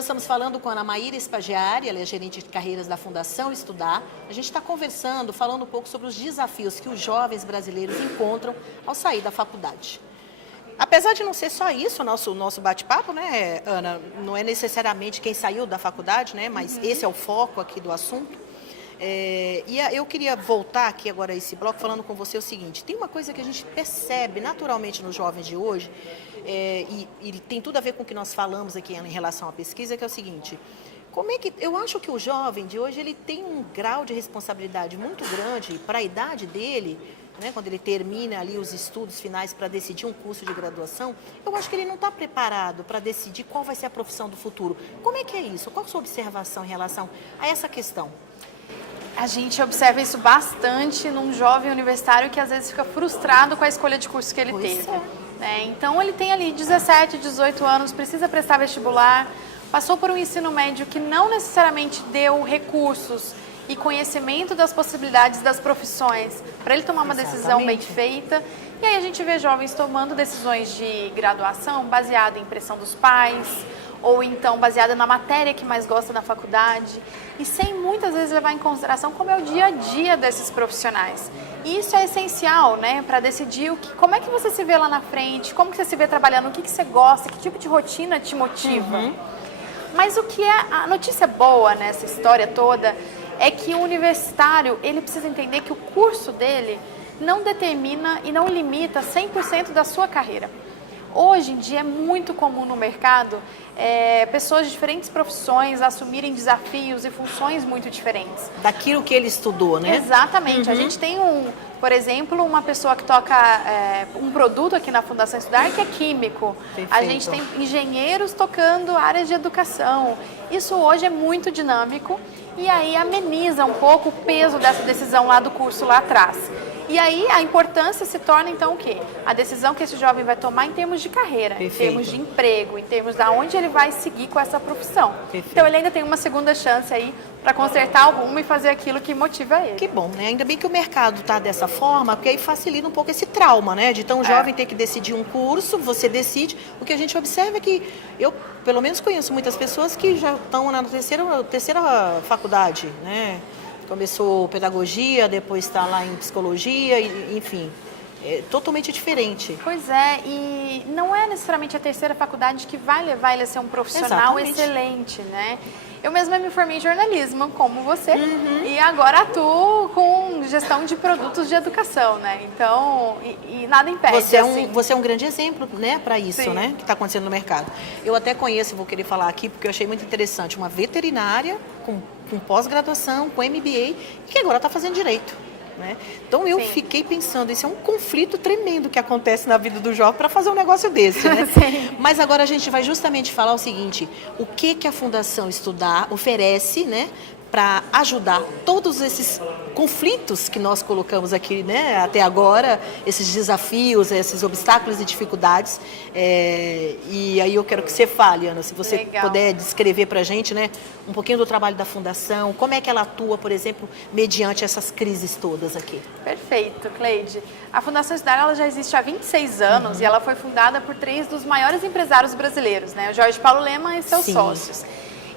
nós estamos falando com a Ana Maíra Spaggiari, ela é gerente de carreiras da Fundação Estudar. A gente está conversando, falando um pouco sobre os desafios que os jovens brasileiros encontram ao sair da faculdade. Apesar de não ser só isso, o nosso bate-papo, né, Ana, não é necessariamente quem saiu da faculdade, né, mas esse é o foco aqui do assunto. Eu queria voltar aqui agora a esse bloco falando com você o seguinte: tem uma coisa que a gente percebe naturalmente nos jovens de hoje, e tem tudo a ver com o que nós falamos aqui em relação à pesquisa, que é o seguinte: como é que eu acho que o jovem de hoje ele tem um grau de responsabilidade muito grande para a idade dele, né, quando ele termina ali os estudos finais para decidir um curso de graduação. Eu acho que ele não está preparado para decidir qual vai ser a profissão do futuro. Como é que é isso? Qual a sua observação em relação a essa questão? A gente observa isso bastante num jovem universitário que às vezes fica frustrado com a escolha de curso que ele teve. Então ele tem ali 17, 18 anos, precisa prestar vestibular, passou por um ensino médio que não necessariamente deu recursos e conhecimento das possibilidades das profissões para ele tomar uma decisão bem feita. E aí a gente vê jovens tomando decisões de graduação baseada em pressão dos pais, ou então baseada na matéria que mais gosta da faculdade, e sem muitas vezes levar em consideração como é o dia a dia desses profissionais. E isso é essencial, né, para decidir como é que você se vê lá na frente, como que você se vê trabalhando, o que você gosta, que tipo de rotina te motiva. Mas o que é a notícia boa nessa história toda é que o universitário, ele precisa entender que o curso dele não determina e não limita 100% da sua carreira. Hoje em dia é muito comum no mercado pessoas de diferentes profissões assumirem desafios e funções muito diferentes. Daquilo que ele estudou, né? Exatamente. A gente tem, por exemplo, uma pessoa que toca um produto aqui na Fundação Estudar que é químico. Perfeito. A gente tem engenheiros tocando áreas de educação. Isso hoje é muito dinâmico e aí ameniza um pouco o peso dessa decisão lá do curso lá atrás. E aí a importância se torna então o quê? A decisão que esse jovem vai tomar em termos de carreira, em termos de emprego, em termos de onde ele vai seguir com essa profissão. Então ele ainda tem uma segunda chance aí para consertar o rumo e fazer aquilo que motiva ele. Que bom, né? Ainda bem que o mercado está dessa forma, porque aí facilita um pouco esse trauma, né? De tão jovem ter que decidir um curso, você decide. O que a gente observa é que eu, pelo menos, conheço muitas pessoas que já estão na terceira faculdade, né? Começou pedagogia, depois está lá em psicologia, enfim, é totalmente diferente. Pois é, e não é necessariamente a terceira faculdade que vai levar ele a ser um profissional excelente, né? Eu mesma me formei em jornalismo, como você, e agora atuo com gestão de produtos de educação, né? Então, e nada impede. Você é um grande exemplo, né, para isso, né, que está acontecendo no mercado. Eu até conheço, vou querer falar aqui, porque eu achei muito interessante, uma veterinária com pós-graduação, com MBA, que agora está fazendo direito. Né? Então eu fiquei pensando, isso é um conflito tremendo que acontece na vida do jovem para fazer um negócio desse, né? Mas agora a gente vai justamente falar o seguinte: o que a Fundação Estudar oferece, né, para ajudar todos esses conflitos que nós colocamos aqui, né, até agora, esses desafios, esses obstáculos e dificuldades. E aí eu quero que você fale, Ana, se você puder descrever para a gente, né, um pouquinho do trabalho da Fundação, como é que ela atua, por exemplo, mediante essas crises todas aqui. Perfeito, Cleide. A Fundação Estudar, ela já existe há 26 anos e ela foi fundada por 3 dos maiores empresários brasileiros, né, o Jorge Paulo Lemann e seus sócios.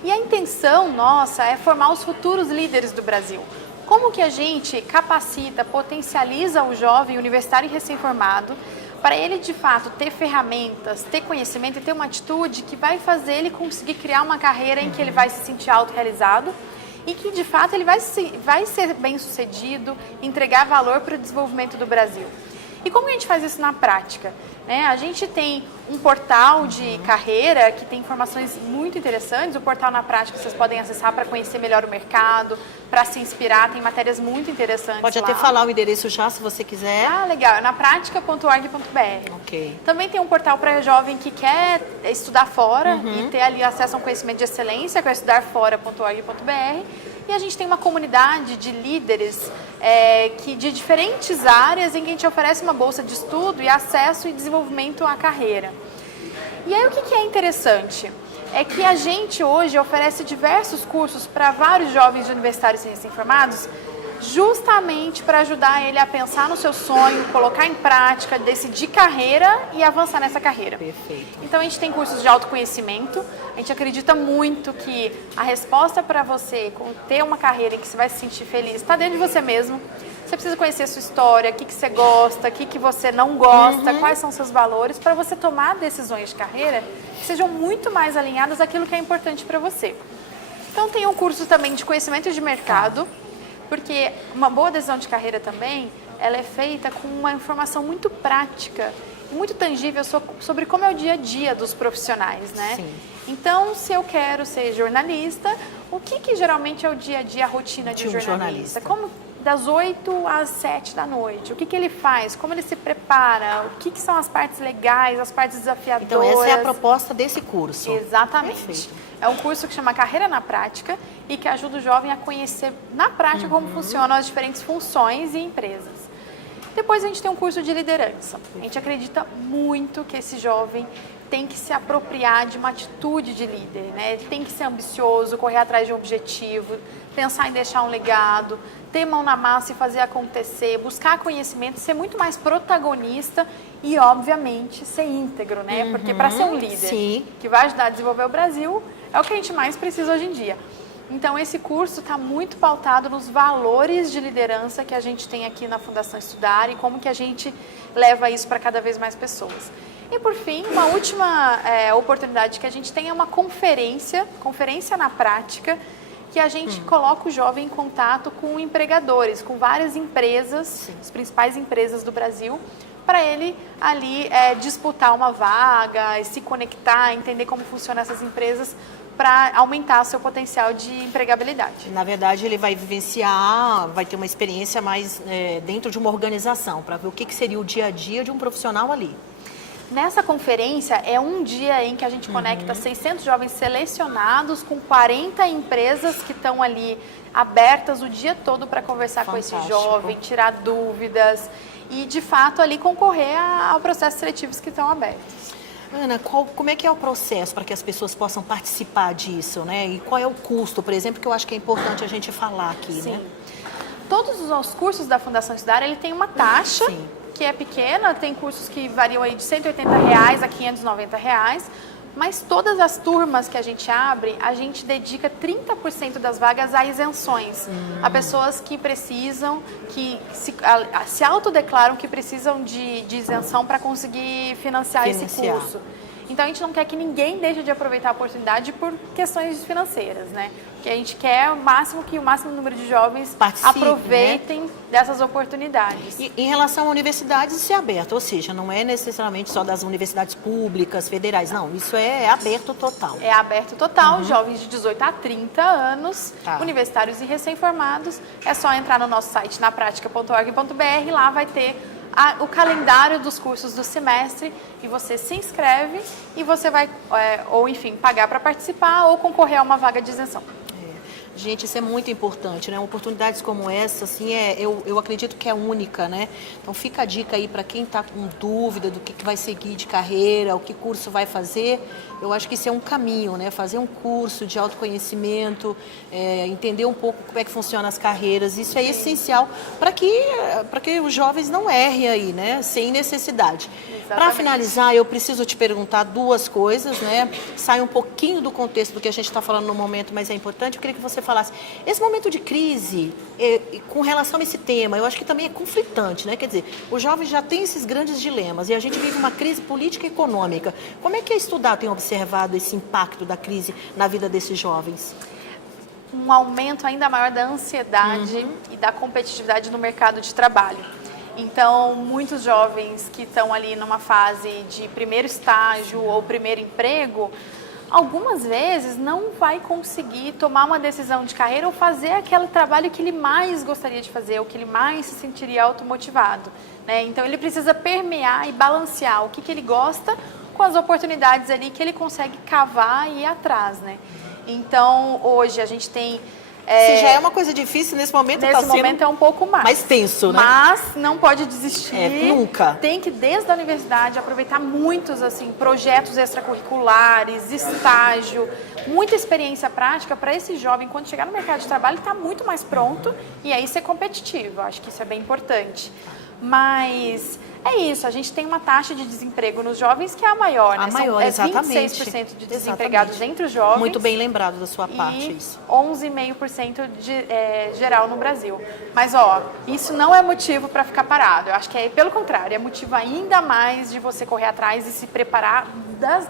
E a intenção nossa é formar os futuros líderes do Brasil. Como que a gente capacita, potencializa o jovem universitário e recém-formado para ele, de fato, ter ferramentas, ter conhecimento e ter uma atitude que vai fazer ele conseguir criar uma carreira em que ele vai se sentir autorrealizado e que, de fato, ele vai ser bem-sucedido, entregar valor para o desenvolvimento do Brasil. E como a gente faz isso na prática? A gente tem um portal de carreira que tem informações muito interessantes. O portal Na Prática vocês podem acessar para conhecer melhor o mercado, para se inspirar, tem matérias muito interessantes. Pode até falar o endereço já, se você quiser. Ah, legal, é napratica.org.br. Ok. Também tem um portal para jovem que quer estudar fora e ter ali acesso a um conhecimento de excelência, que é estudarfora.org.br. E a gente tem uma comunidade de líderes de diferentes áreas em que a gente oferece uma bolsa de estudo e acesso e desenvolvimento à carreira. E aí o que é interessante? É que a gente hoje oferece diversos cursos para vários jovens universitários e recém-formados justamente para ajudar ele a pensar no seu sonho, colocar em prática, decidir carreira e avançar nessa carreira. Perfeito. Então a gente tem cursos de autoconhecimento, a gente acredita muito que a resposta para você ter uma carreira em que você vai se sentir feliz está dentro de você mesmo. Você precisa conhecer a sua história, o que você gosta, o que você não gosta, quais são os seus valores, para você tomar decisões de carreira que sejam muito mais alinhadas àquilo que é importante para você. Então tem um curso também de conhecimento de mercado, porque uma boa decisão de carreira também, ela é feita com uma informação muito prática e muito tangível sobre como é o dia a dia dos profissionais, né? Sim. Então, se eu quero ser jornalista, o que geralmente é o dia a dia, a rotina de um jornalista? Como das 8 às 7 da noite, o que ele faz, como ele se prepara, o que são as partes legais, as partes desafiadoras. Então essa é a proposta desse curso. Exatamente. Perfeito. É um curso que chama Carreira na Prática e que ajuda o jovem a conhecer na prática como funcionam as diferentes funções e empresas. Depois a gente tem um curso de liderança. A gente acredita muito que esse jovem tem que se apropriar de uma atitude de líder, né? Ele tem que ser ambicioso, correr atrás de um objetivo, pensar em deixar um legado, ter mão na massa e fazer acontecer, buscar conhecimento, ser muito mais protagonista e, obviamente, ser íntegro, né? Porque para ser um líder que vai ajudar a desenvolver o Brasil, é o que a gente mais precisa hoje em dia. Então, esse curso está muito pautado nos valores de liderança que a gente tem aqui na Fundação Estudar e como que a gente leva isso para cada vez mais pessoas. E, por fim, uma última oportunidade que a gente tem é uma conferência na prática, que a gente coloca o jovem em contato com empregadores, com várias empresas, as principais empresas do Brasil, para ele ali disputar uma vaga, se conectar, entender como funcionam essas empresas, para aumentar seu potencial de empregabilidade. Na verdade, ele vai vivenciar, vai ter uma experiência mais dentro de uma organização, para ver o que seria o dia a dia de um profissional ali. Nessa conferência, é um dia em que a gente conecta 600 jovens selecionados com 40 empresas que estão ali abertas o dia todo para conversar com esse jovem, tirar dúvidas e, de fato, ali concorrer ao processo seletivos que estão abertos. Ana, como é que é o processo para que as pessoas possam participar disso, né? E qual é o custo, por exemplo, que eu acho que é importante a gente falar aqui, né? Todos os cursos da Fundação Estudar, ele tem uma taxa que é pequena, tem cursos que variam aí de R$180 a R$590, mas todas as turmas que a gente abre, a gente dedica 30% das vagas a isenções, a pessoas que precisam, que se autodeclaram que precisam de isenção para conseguir financiar esse curso. Então, a gente não quer que ninguém deixe de aproveitar a oportunidade por questões financeiras, né? Porque a gente quer o máximo número de jovens aproveitem dessas oportunidades. E em relação a universidades, isso é aberto, ou seja, não é necessariamente só das universidades públicas, federais, não, isso é aberto total. É aberto total, jovens de 18 a 30 anos, universitários e recém-formados, é só entrar no nosso site napratica.org.br, lá vai ter o calendário dos cursos do semestre e você se inscreve e você vai, ou enfim, pagar para participar ou concorrer a uma vaga de isenção. Gente, isso é muito importante, né? Oportunidades como essa, assim, eu acredito que é única, né? Então fica a dica aí para quem está com dúvida do que vai seguir de carreira, o que curso vai fazer. Eu acho que isso é um caminho, né? Fazer um curso de autoconhecimento, entender um pouco como é que funcionam as carreiras. Isso é essencial para que os jovens não errem aí, né? Sem necessidade. Para finalizar, eu preciso te perguntar duas coisas, né? Sai um pouquinho do contexto do que a gente está falando no momento, mas é importante. Eu queria que você falasse. Esse momento de crise, com relação a esse tema, eu acho que também é conflitante, né? Quer dizer, os jovens já têm esses grandes dilemas e a gente vive uma crise política e econômica. Como é que a Estudar tem observado esse impacto da crise na vida desses jovens? Um aumento ainda maior da ansiedade e da competitividade no mercado de trabalho. Então, muitos jovens que estão ali numa fase de primeiro estágio ou primeiro emprego, algumas vezes não vai conseguir tomar uma decisão de carreira ou fazer aquele trabalho que ele mais gostaria de fazer, ou que ele mais se sentiria automotivado, né? Então, ele precisa permear e balancear o que ele gosta com as oportunidades ali que ele consegue cavar e ir atrás, né? Então, hoje a gente tem Se já é uma coisa difícil, nesse momento está sendo... Nesse momento é um pouco mais tenso, né? Mas não pode desistir. Nunca. Tem que, desde a universidade, aproveitar muitos assim, projetos extracurriculares, estágio, muita experiência prática para esse jovem, quando chegar no mercado de trabalho, estar muito mais pronto e aí ser competitivo. Acho que isso é bem importante. Mas é isso, a gente tem uma taxa de desemprego nos jovens que é a maior, né? A maior, exatamente. 26% de desempregados entre os jovens. Muito bem lembrado da sua parte, isso. 11,5% geral no Brasil. Mas, isso não é motivo para ficar parado. Eu acho que pelo contrário, é motivo ainda mais de você correr atrás e se preparar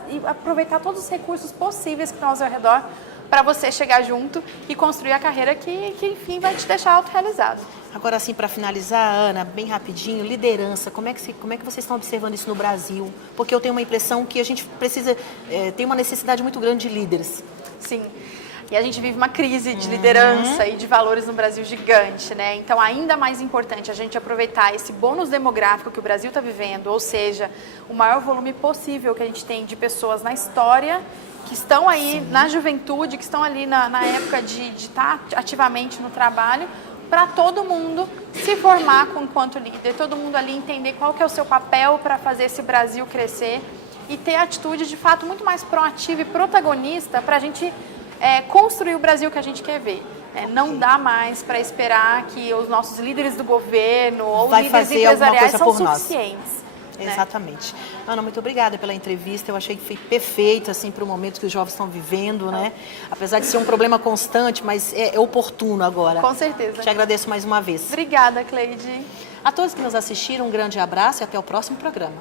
e aproveitar todos os recursos possíveis que estão ao seu redor para você chegar junto e construir a carreira que enfim, vai te deixar autorrealizado. Agora, assim, para finalizar, Ana, bem rapidinho, liderança, como é que vocês estão observando isso no Brasil? Porque eu tenho uma impressão que a gente precisa, tem uma necessidade muito grande de líderes. Sim, e a gente vive uma crise de liderança e de valores no Brasil gigante, né? Então, ainda mais importante a gente aproveitar esse bônus demográfico que o Brasil está vivendo, ou seja, o maior volume possível que a gente tem de pessoas na história, que estão aí na juventude, que estão ali na época de estar ativamente no trabalho, para todo mundo se formar enquanto líder, todo mundo ali entender qual que é o seu papel para fazer esse Brasil crescer e ter atitude de fato muito mais proativa e protagonista para a gente construir o Brasil que a gente quer ver. Não dá mais para esperar que os nossos líderes do governo ou líderes empresariais são suficientes. Exatamente. Ana, muito obrigada pela entrevista. Eu achei que foi perfeito assim, para o momento que os jovens estão vivendo, né? Apesar de ser um problema constante, mas é oportuno agora. Com certeza. Te agradeço mais uma vez. Obrigada, Cleide. A todos que nos assistiram, um grande abraço e até o próximo programa.